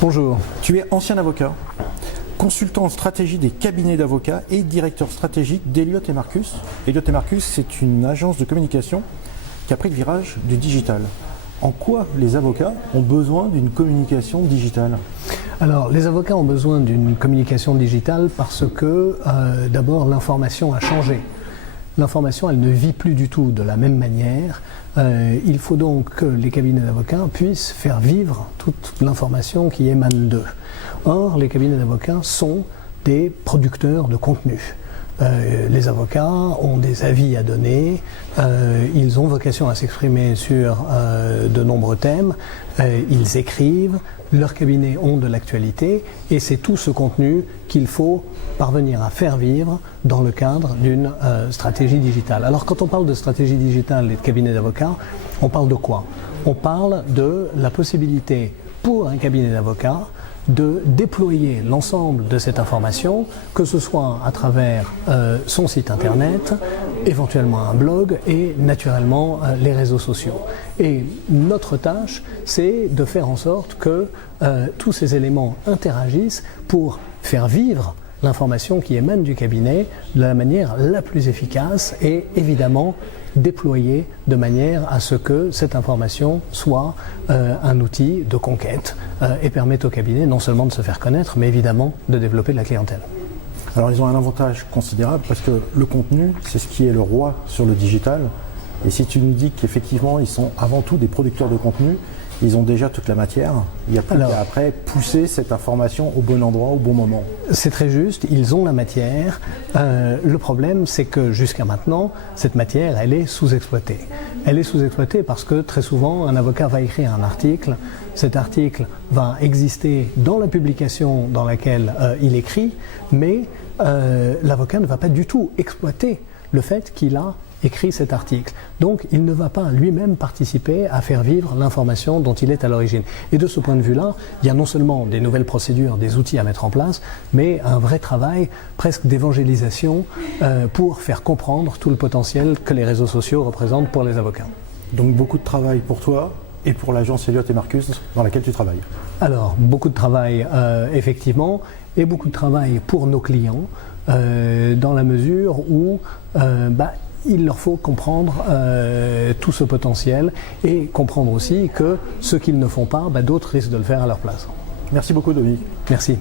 Bonjour. Tu es ancien avocat, consultant en stratégie des cabinets d'avocats et directeur stratégique d'Elliott & Marcus. Elliott & Marcus, c'est une agence de communication qui a pris le virage du digital. En quoi les avocats ont besoin d'une communication digitale ? Alors, les avocats ont besoin d'une communication digitale parce que, d'abord, l'information a changé. L'information, elle ne vit plus du tout de la même manière. Il faut donc que les cabinets d'avocats puissent faire vivre toute l'information qui émane d'eux. Or, les cabinets d'avocats sont des producteurs de contenu. Les avocats ont des avis à donner, ils ont vocation à s'exprimer sur de nombreux thèmes, ils écrivent, leurs cabinets ont de l'actualité et c'est tout ce contenu qu'il faut parvenir à faire vivre dans le cadre d'une stratégie digitale. Alors quand on parle de stratégie digitale et de cabinet d'avocats, on parle de quoi ? On parle de la possibilité pour un cabinet d'avocats de déployer l'ensemble de cette information, que ce soit à travers son site internet, éventuellement un blog et naturellement les réseaux sociaux. Et notre tâche, c'est de faire en sorte que tous ces éléments interagissent pour faire vivre l'information qui émane du cabinet de la manière la plus efficace et évidemment déployée de manière à ce que cette information soit un outil de conquête et permette au cabinet non seulement de se faire connaître, mais évidemment de développer de la clientèle. Alors ils ont un avantage considérable parce que le contenu, c'est ce qui est le roi sur le digital. Et si tu nous dis qu'effectivement ils sont avant tout des producteurs de contenu, ils ont déjà toute la matière, il n'y a plus qu'à après pousser cette information au bon endroit, au bon moment. C'est très juste, ils ont la matière. Le problème, c'est que jusqu'à maintenant, cette matière, elle est sous-exploitée. Elle est sous-exploitée parce que très souvent, un avocat va écrire un article. Cet article va exister dans la publication dans laquelle il écrit, mais l'avocat ne va pas du tout exploiter le fait qu'il a écrit cet article. Donc il ne va pas lui-même participer à faire vivre l'information dont il est à l'origine. Et de ce point de vue-là, il y a non seulement des nouvelles procédures, des outils à mettre en place, mais un vrai travail presque d'évangélisation pour faire comprendre tout le potentiel que les réseaux sociaux représentent pour les avocats. Donc beaucoup de travail pour toi et pour l'agence Elliott & Marcus dans laquelle tu travailles. Alors, beaucoup de travail effectivement, et beaucoup de travail pour nos clients, dans la mesure où il leur faut comprendre tout ce potentiel et comprendre aussi que ce qu'ils ne font pas, d'autres risquent de le faire à leur place. Merci beaucoup Dominique. Merci.